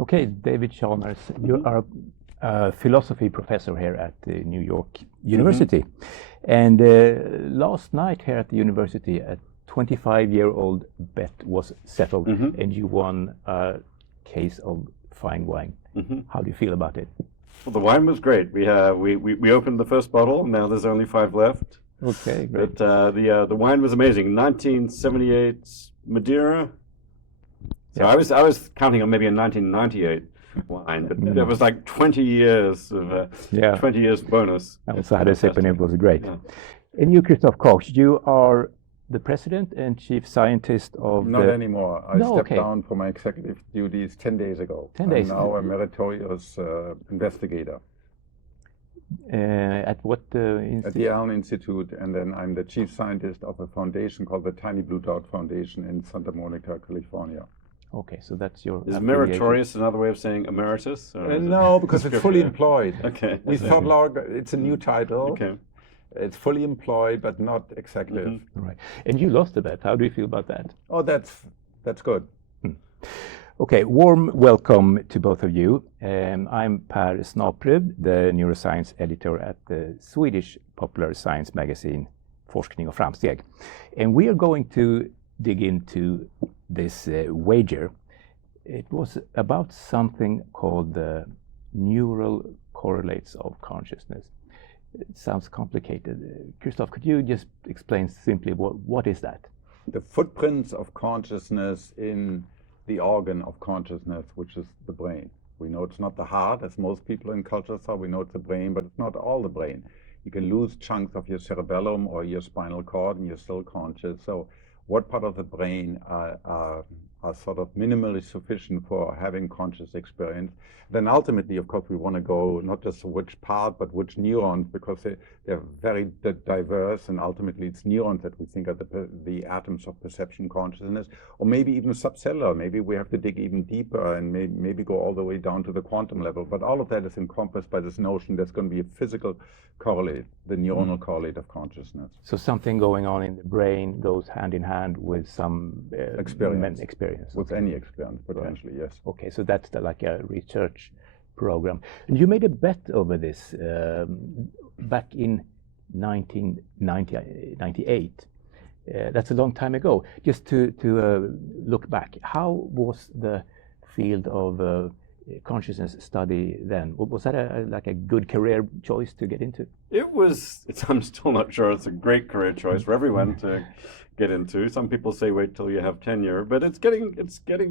Okay, David Chalmers, you are a philosophy professor here at the New York University. And last night here at the university, a 25-year-old bet was settled and you won a case of fine wine. How do you feel about it? Well, the wine was great. We opened the first bottle. Now there's only 5 left. Okay, great. But the wine was amazing. 1978 Madeira. So I was counting on maybe a 1998 wine, but it was like 20 years of 20 years bonus. I also had a sip and it was great. Yeah. And you, Christof Koch, you are the president and chief scientist of Not anymore. I stepped down from my executive duties 10 days ago. 10 days. I'm now a meritorious investigator. At what institute? At the Allen Institute, and then I'm the chief scientist of a foundation called the Tiny Blue Dot Foundation in Santa Monica, California. Okay, so that's your Is meritorious another way of saying emeritus? No, because it's fully employed. Okay. We thought it's a new title. Okay. It's fully employed, but not executive. Right. And you lost the bet. How do you feel about that? Oh, that's good. Okay, warm welcome to both of you. I'm Per Snaprud, the neuroscience editor at the Swedish popular science magazine Forskning Framsteg. And we are going to dig into this wager. It was about something called the neural correlates of consciousness. It sounds complicated. Christof, could you just explain simply what is that? The footprints of consciousness in the organ of consciousness, which is the brain. We know it's not the heart, as most people in culture saw. We know it's the brain, but it's not all the brain. You can lose chunks of your cerebellum or your spinal cord and you're still conscious. So what part of the brain are sort of minimally sufficient for having conscious experience? Then ultimately, of course, we want to go not just which part, but which neurons, because they're very diverse, and ultimately it's neurons that we think are the atoms of perception consciousness, or maybe even subcellular. Maybe we have to dig even deeper and maybe go all the way down to the quantum level. But all of that is encompassed by this notion there's going to be a physical correlate, the neuronal correlate of consciousness. So something going on in the brain goes hand in hand with some experience. With any experience, potentially, yes. Okay, so that's like a research program. And you made a bet over this back in 1998. That's a long time ago. Just to look back, how was the field of consciousness study then? Was that like a good career choice to get into? I'm still not sure it's a great career choice for everyone to get into. Some people say wait till you have tenure, but it's getting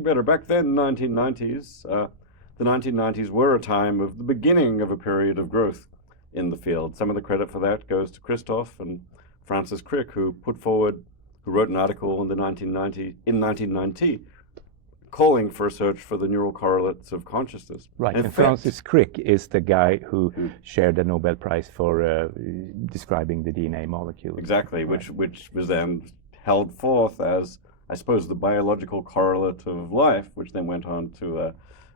better. Back then, 1990s, the 1990s were a time of the beginning of a period of growth in the field. Some of the credit for that goes to Christof and Francis Crick, who wrote an article in 1990 calling for a search for the neural correlates of consciousness. Right, and Francis Crick is the guy who shared the Nobel Prize for describing the DNA molecule. Exactly, right. which was then held forth as, I suppose, the biological correlate of life, which then went on to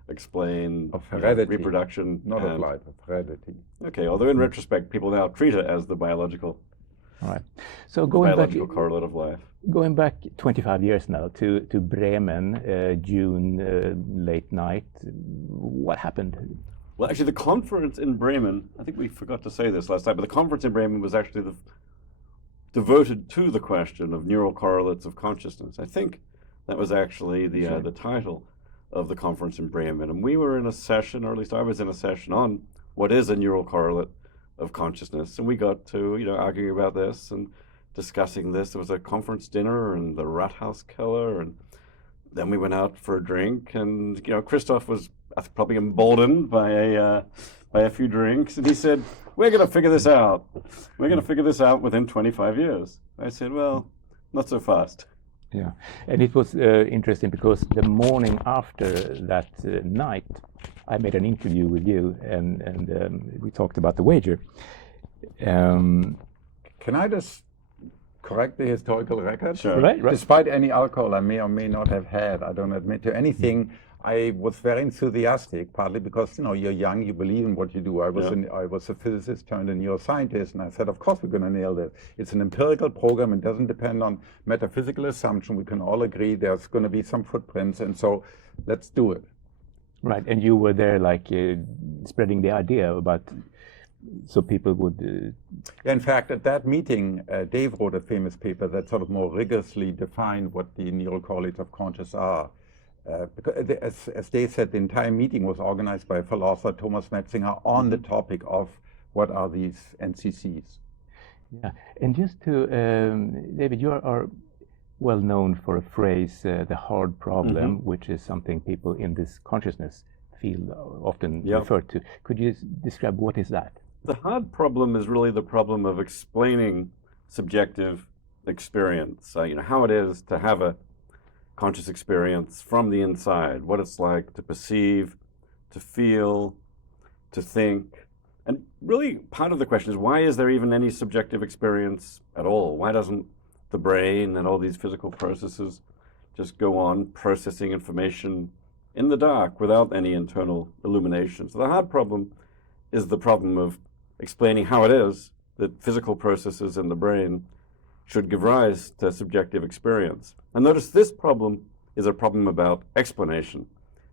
explain of heredity, reproduction. Not of life, of heredity. Okay, although in retrospect, people now treat it as the biological. All right. So biological correlate of life. Going back 25 years now to Bremen, June, late night. What happened? Well, actually, the conference in Bremen, I think we forgot to say this last time, but the conference in Bremen was actually devoted to the question of neural correlates of consciousness. I think that was actually the title of the conference in Bremen. And we were in a session, or at least I was in a session, on what is a neural correlate of consciousness, and we got to arguing about this and discussing this. There was a conference dinner in the Rathaus Keller, and then we went out for a drink. And Christof was probably emboldened by a few drinks, and he said, "We're going to figure this out. We're going to figure this out within 25 years." I said, "Well, not so fast." Yeah, and it was interesting because the morning after that night, I made an interview with you, and we talked about the wager. Can I just correct the historical record? Sure. Right. Despite any alcohol I may or may not have had, I don't admit to anything. I was very enthusiastic, partly because you're young, you believe in what you do. I was a physicist turned a neuroscientist, and I said, of course we're going to nail this. It's an empirical program. It doesn't depend on metaphysical assumption. We can all agree there's going to be some footprints, and so let's do it. Right, and you were there, like spreading the idea about, so people would. In fact, at that meeting, Dave wrote a famous paper that sort of more rigorously defined what the neural correlates of consciousness are. Because, as Dave said, the entire meeting was organized by a philosopher, Thomas Metzinger, on the topic of what are these NCCs. Yeah, and just to, David, you are well known for a phrase, the hard problem, which is something people in this consciousness field often refer to. Could you describe what is that? The hard problem is really the problem of explaining subjective experience. How it is to have a conscious experience from the inside, what it's like to perceive, to feel, to think. And really part of the question is, why is there even any subjective experience at all? Why doesn't the brain and all these physical processes just go on processing information in the dark without any internal illumination? So the hard problem is the problem of explaining how it is that physical processes in the brain should give rise to subjective experience. And notice this problem is a problem about explanation.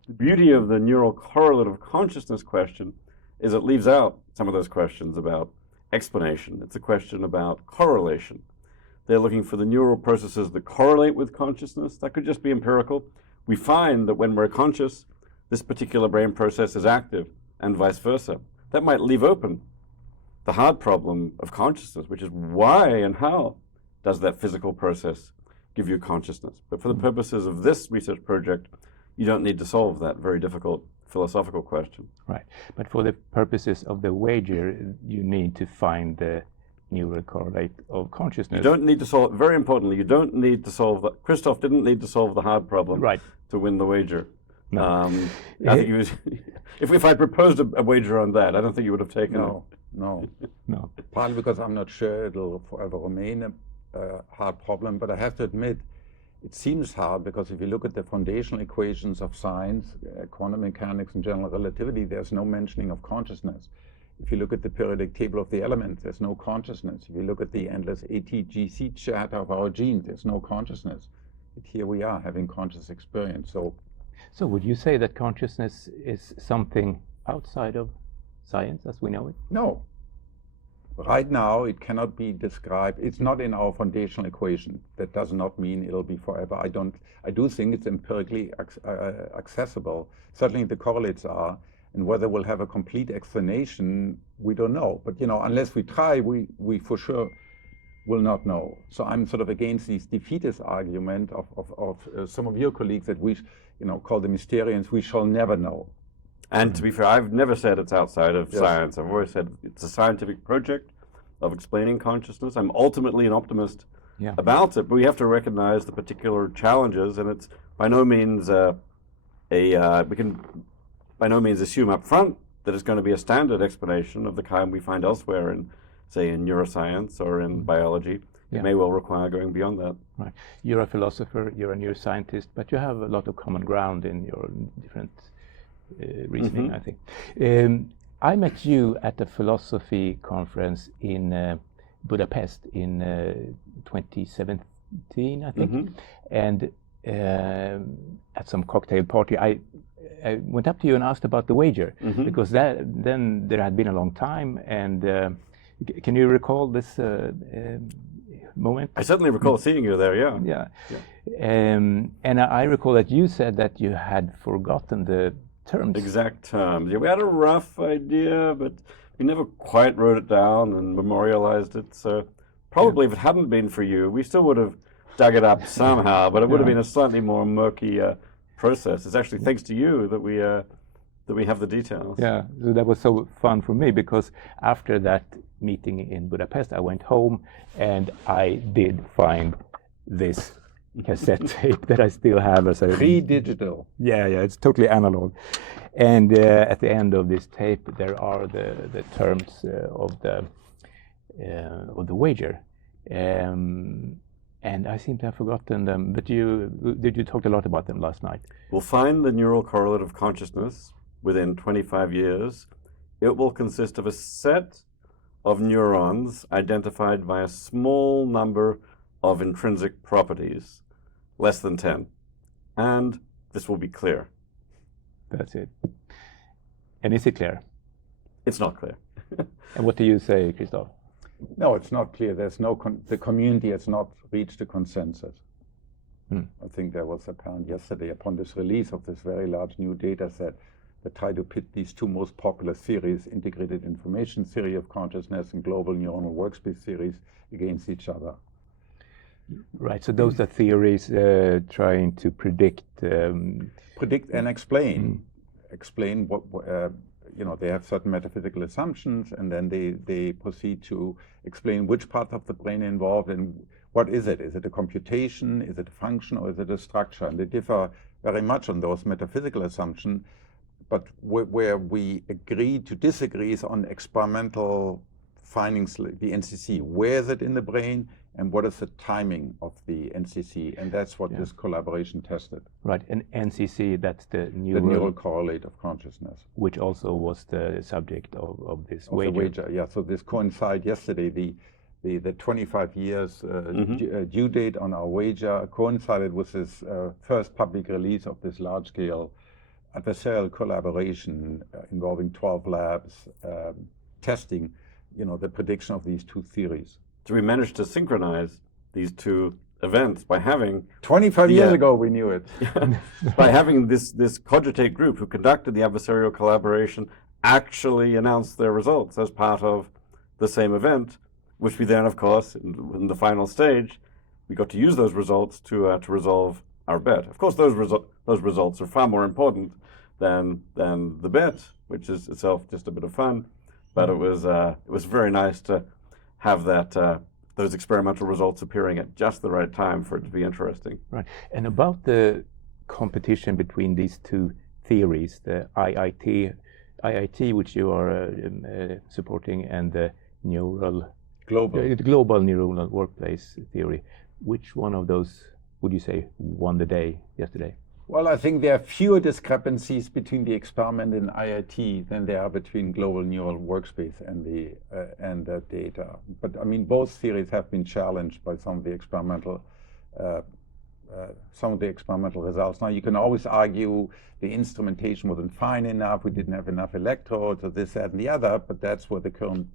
The beauty of the neural correlate of consciousness question is it leaves out some of those questions about explanation. It's a question about correlation. They're looking for the neural processes that correlate with consciousness. That could just be empirical. We find that when we're conscious, this particular brain process is active, and vice versa. That might leave open the hard problem of consciousness, which is why and how does that physical process give you consciousness? But for the purposes of this research project, you don't need to solve that very difficult philosophical question. Right, but for the purposes of the wager, you need to find the neural correlate of consciousness. You don't need to solve, very importantly, you don't need to solve that. Christof didn't need to solve the hard problem to win the wager. No. I think he was, if I proposed a wager on that, I don't think you would have taken it. No. Partly because I'm not sure it'll forever remain a hard problem, but I have to admit it seems hard because if you look at the foundational equations of science, quantum mechanics and general relativity, there's no mentioning of consciousness. If you look at the periodic table of the elements, there's no consciousness. If you look at the endless ATGC chart of our genes, there's no consciousness. But here we are having conscious experience. So would you say that consciousness is something outside of science as we know it? No. Right now, it cannot be described. It's not in our foundational equation. That does not mean it'll be forever. I do think it's empirically accessible. Certainly the correlates are, and whether we'll have a complete explanation, we don't know. But unless we try, we for sure will not know. So I'm sort of against this defeatist argument of some of your colleagues that we, call the mysterians, we shall never know. And to be fair, I've never said it's outside of science. I've always said it's a scientific project of explaining consciousness. I'm ultimately an optimist about it, but we have to recognize the particular challenges, and it's by no means we can by no means assume up front that it's going to be a standard explanation of the kind we find elsewhere in, say, in neuroscience or in biology. It may well require going beyond that. Right. You're a philosopher, you're a neuroscientist, but you have a lot of common ground in your different reasoning, I think. I met you at a philosophy conference in Budapest in 2017, I think, and at some cocktail party, I went up to you and asked about the wager, because then there had been a long time, and can you recall this moment? I certainly recall seeing you there, Yeah. And I recall that you said that you had forgotten the terms. Exact terms. Yeah, we had a rough idea, but we never quite wrote it down and memorialized it. So probably if it hadn't been for you, we still would have dug it up somehow, but it would have been a slightly more murky process. It's actually thanks to you that we have the details. Yeah, so that was so fun for me, because after that meeting in Budapest, I went home and I did find this cassette tape that I still have as a pre-digital. Yeah, it's totally analog. And at the end of this tape, there are the terms of the wager. And I seem to have forgotten them, but you talked a lot about them last night. We'll find the neural correlate of consciousness within 25 years. It will consist of a set of neurons identified by a small number of intrinsic properties, less than 10. And this will be clear. That's it. And is it clear? It's not clear. And what do you say, Christof? No, it's not clear. There's no the community has not reached a consensus. I think that was apparent yesterday upon this release of this very large new data set that tried to pit these two most popular theories, integrated information theory of consciousness and global neuronal workspace theories, against each other. Right, so those are theories trying to predict and explain. Explain what, they have certain metaphysical assumptions, and then they proceed to explain which parts of the brain are involved and what is it? Is it a computation? Is it a function? Or is it a structure? And they differ very much on those metaphysical assumptions, but where we agree to disagree is on experimental findings, the NCC. Where is it in the brain? And what is the timing of the NCC? And that's what this collaboration tested. Right, and NCC, that's the neural correlate of consciousness. Which also was the subject of this wager. The wager. Yeah, so this coincided yesterday, the 25 years due date on our wager coincided with this first public release of this large-scale adversarial collaboration involving 12 labs testing, the prediction of these two theories. So we managed to synchronize these two events by having 25 years ago we knew it. By having this Cogitate group who conducted the adversarial collaboration actually announce their results as part of the same event, which we then, of course, in the final stage, we got to use those results to resolve our bet. Of course, those results are far more important than the bet, which is itself just a bit of fun. But it was very nice to have those experimental results appearing at just the right time for it to be interesting. Right. And about the competition between these two theories, the IIT, which you are supporting, and the global neuronal workplace theory, which one of those would you say won the day yesterday? Well, I think there are fewer discrepancies between the experiment in IIT than there are between global neural workspace and the data. But I mean, both theories have been challenged by some of the experimental results. Now, you can always argue the instrumentation wasn't fine enough, we didn't have enough electrodes, or this, that, and the other. But that's where the current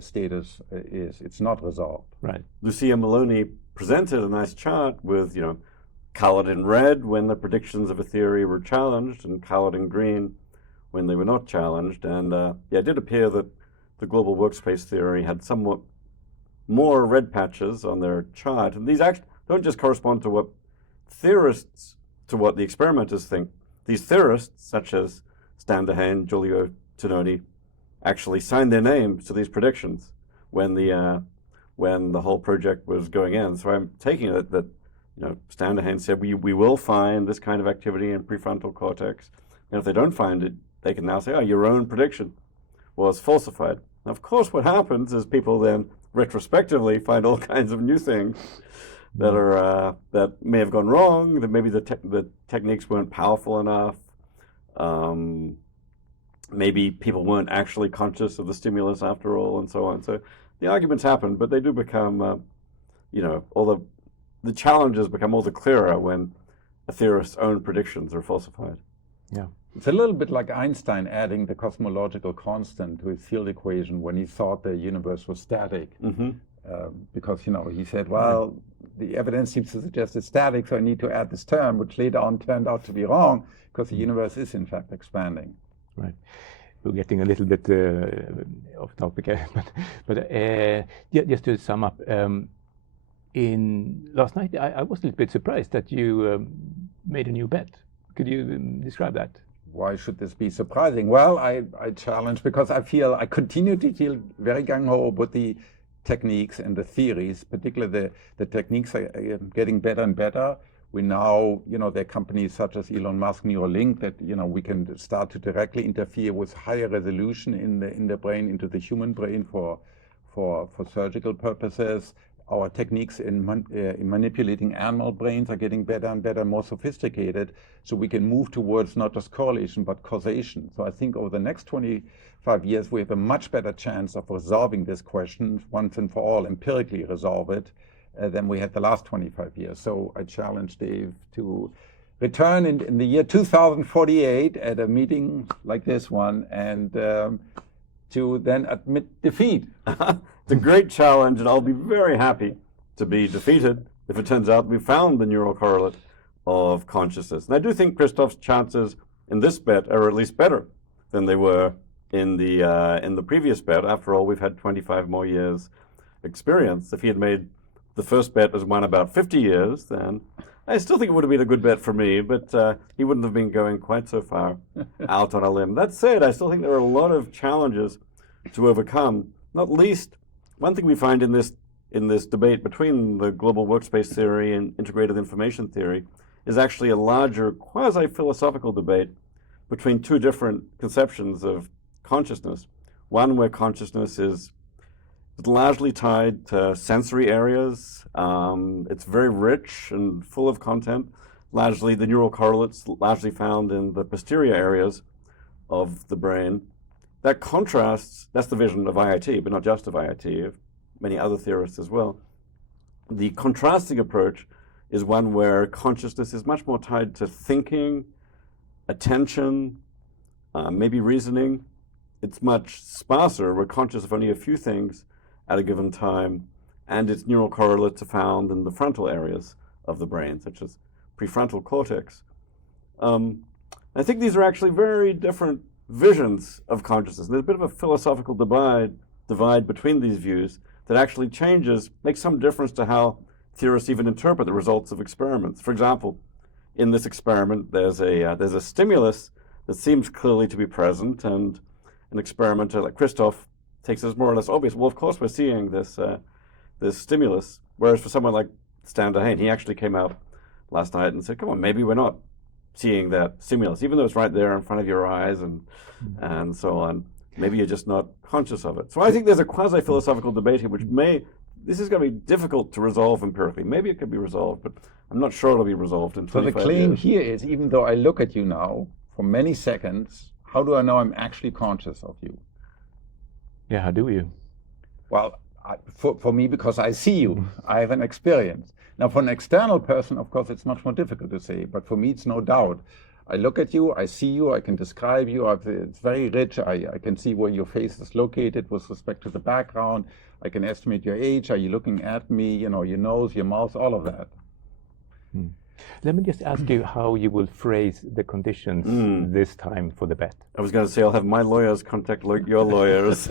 status is. It's not resolved. Right. Lucia Maloney presented a nice chart with, colored in red when the predictions of a theory were challenged, and colored in green when they were not challenged. And it did appear that the global workspace theory had somewhat more red patches on their chart. And these actually don't just correspond to what the experimenters think. These theorists, such as Stan Dehaene, Giulio Tononi, actually signed their names to these predictions when the whole project was going in. So I'm taking it that Stan Dehaene said we will find this kind of activity in prefrontal cortex, and if they don't find it, they can now say, oh, your own prediction was falsified. Now, of course, what happens is people then retrospectively find all kinds of new things that may have gone wrong, that maybe the techniques weren't powerful enough, maybe people weren't actually conscious of the stimulus after all, and so on. So the arguments happen, but they do become, all the challenges become all the clearer when a theorist's own predictions are falsified. Yeah. It's a little bit like Einstein adding the cosmological constant to his field equation when he thought the universe was static. Because, he said, well, the evidence seems to suggest it's static, so I need to add this term, which later on turned out to be wrong, because the universe is in fact expanding. Right. We're getting a little bit off topic, but just to sum up, last night I was a little bit surprised that you made a new bet. Could you describe that? Why should this be surprising? Well, I challenge because I continue to feel very gung-ho about the techniques and the theories, particularly the techniques are getting better and better. We now, there are companies such as Elon Musk, Neuralink, that, we can start to directly interfere with higher resolution in the brain, into the human brain for surgical purposes. our techniques in manipulating animal brains are getting better and better, more sophisticated, so we can move towards not just correlation but causation. So I think over the next 25 years we have a much better chance of resolving this question once and for all, empirically resolve it, than we had the last 25 years. So I challenge Dave to return in the year 2048 at a meeting like this one and to then admit defeat. It's a great challenge, and I'll be very happy to be defeated if it turns out we found the neural correlate of consciousness. And I do think Christof's chances in this bet are at least better than they were in the previous bet. After all, we've had 25 more years experience. If he had made the first bet as one about 50 years, then I still think it would have been a good bet for me, but he wouldn't have been going quite so far out on a limb. That said, I still think there are a lot of challenges to overcome, not least one thing we find in this debate between the global workspace theory and integrated information theory is actually a larger quasi-philosophical debate between two different conceptions of consciousness. One where consciousness is largely tied to sensory areas. It's very rich and full of content. Largely, the neural correlates largely found in the posterior areas of the brain. That contrasts, that's the vision of IIT, but not just of IIT, of many other theorists as well. The contrasting approach is one where consciousness is much more tied to thinking, attention, maybe reasoning. It's much sparser. We're conscious of only a few things at a given time, and its neural correlates are found in the frontal areas of the brain, such as prefrontal cortex. I think these are actually very different visions of consciousness. There's a bit of a philosophical divide between these views that actually makes some difference to how theorists even interpret the results of experiments. For example, in this experiment, there's a stimulus that seems clearly to be present, and an experimenter like Christof takes it as more or less obvious. Well, of course we're seeing this stimulus. Whereas for someone like Stan Dehane, he actually came out last night and said, come on, maybe we're not seeing that stimulus, even though it's right there in front of your eyes and so on. Maybe you're just not conscious of it. So I think there's a quasi-philosophical debate here, this is going to be difficult to resolve empirically. Maybe it could be resolved, but I'm not sure it'll be resolved in 25 years. So the claim here is, even though I look at you now for many seconds, how do I know I'm actually conscious of you? Yeah, how do you? Well, for me, because I see you, I have an experience. Now, for an external person, of course, it's much more difficult to say, but for me, it's no doubt. I look at you, I see you, I can describe you, it's very rich. I can see where your face is located with respect to the background. I can estimate your age. Are you looking at me? Your nose, your mouth, all of that. Let me just ask you how you will phrase the conditions this time for the bet. I was going to say I'll have my lawyers contact your lawyers.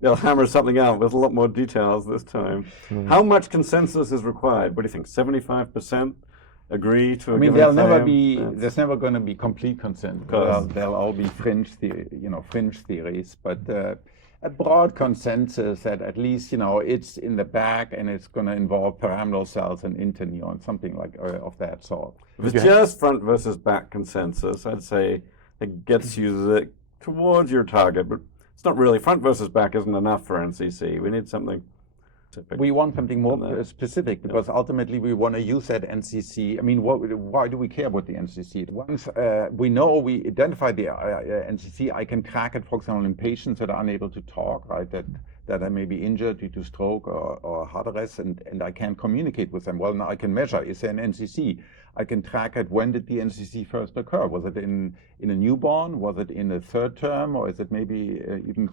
They'll hammer something out with a lot more details this time. How much consensus is required? What do you think? 75% agree to a given claim? There's never going to be complete consensus. There'll all be fringe theories, but a broad consensus that at least it's in the back and it's going to involve pyramidal cells and interneurons, something like of that sort. If it's just front versus back consensus, I'd say it gets you towards your target, but it's not really. Front versus back isn't enough for NCC. We need something specific. We want something more specific, because ultimately we want to use that NCC. I mean, why do we care about the NCC? Once we identify the NCC, I can track it, for example, in patients that are unable to talk, right? That I may be injured due to stroke or heart arrest, and I can communicate with them. Well, now I can measure, is there an NCC? I can track it, when did the NCC first occur? Was it in a newborn? Was it in the third term? Or is it maybe even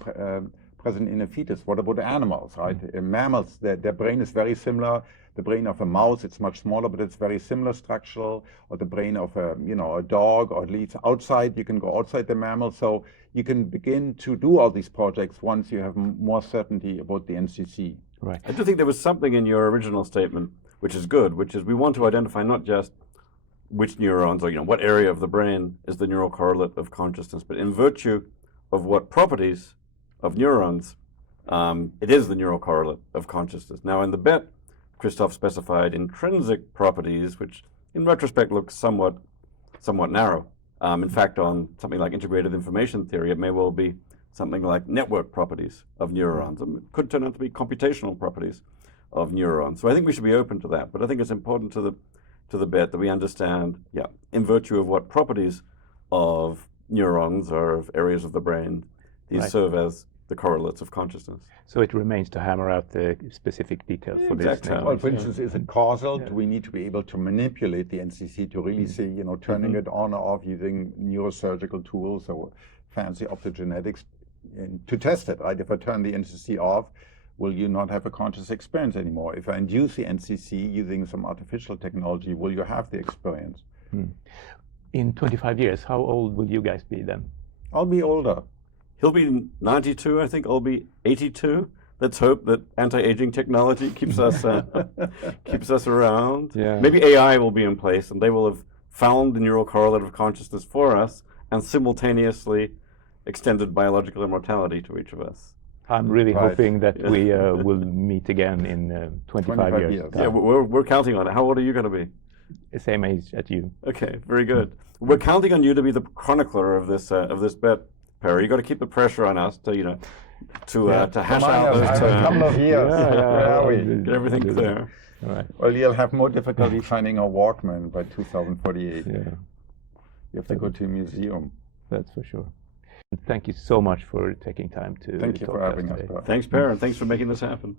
present in a fetus? What about animals, right? Mammals, their brain is very similar. The brain of a mouse, it's much smaller, but it's very similar structural. Or the brain of a dog, or at least outside, you can go outside the mammal. So you can begin to do all these projects once you have more certainty about the NCC. Right. I do think there was something in your original statement which is good, which is we want to identify not just which neurons or what area of the brain is the neural correlate of consciousness, but in virtue of what properties of neurons, it is the neural correlate of consciousness. Now, in the bet, Christof specified intrinsic properties, which in retrospect looks somewhat narrow. In fact, on something like integrated information theory, it may well be something like network properties of neurons. It could turn out to be computational properties of neurons. So I think we should be open to that. But I think it's important to the bit that we understand, in virtue of what properties of neurons or of areas of the brain, these serve as the correlates of consciousness. So it remains to hammer out the specific details for this. Exactly. Well, for instance, is it causal? Do we need to be able to manipulate the NCC to really see, turning it on or off using neurosurgical tools or fancy optogenetics to test it, right? If I turn the NCC off, will you not have a conscious experience anymore? If I induce the NCC using some artificial technology, will you have the experience? In 25 years, how old will you guys be then? I'll be older. He'll be 92, I think. I'll be 82. Let's hope that anti-aging technology keeps us around. Yeah. Maybe AI will be in place, and they will have found the neural correlate of consciousness for us, and simultaneously extended biological immortality to each of us. I'm really hoping that we will meet again in 25 years. Yeah, we're counting on it. How old are you going to be? The same age as you. Okay, very good. We're counting on you to be the chronicler of this bet, Perry. You got to keep the pressure on us to hash out those terms. A couple of years. Where are we? Get everything clear. All right. Well, you'll have more difficulty finding a Walkman by 2048. Yeah. You have to go to a museum. That's for sure. Thank you so much for taking time to Thank you for having us. Thanks, Per, and thanks for making this happen.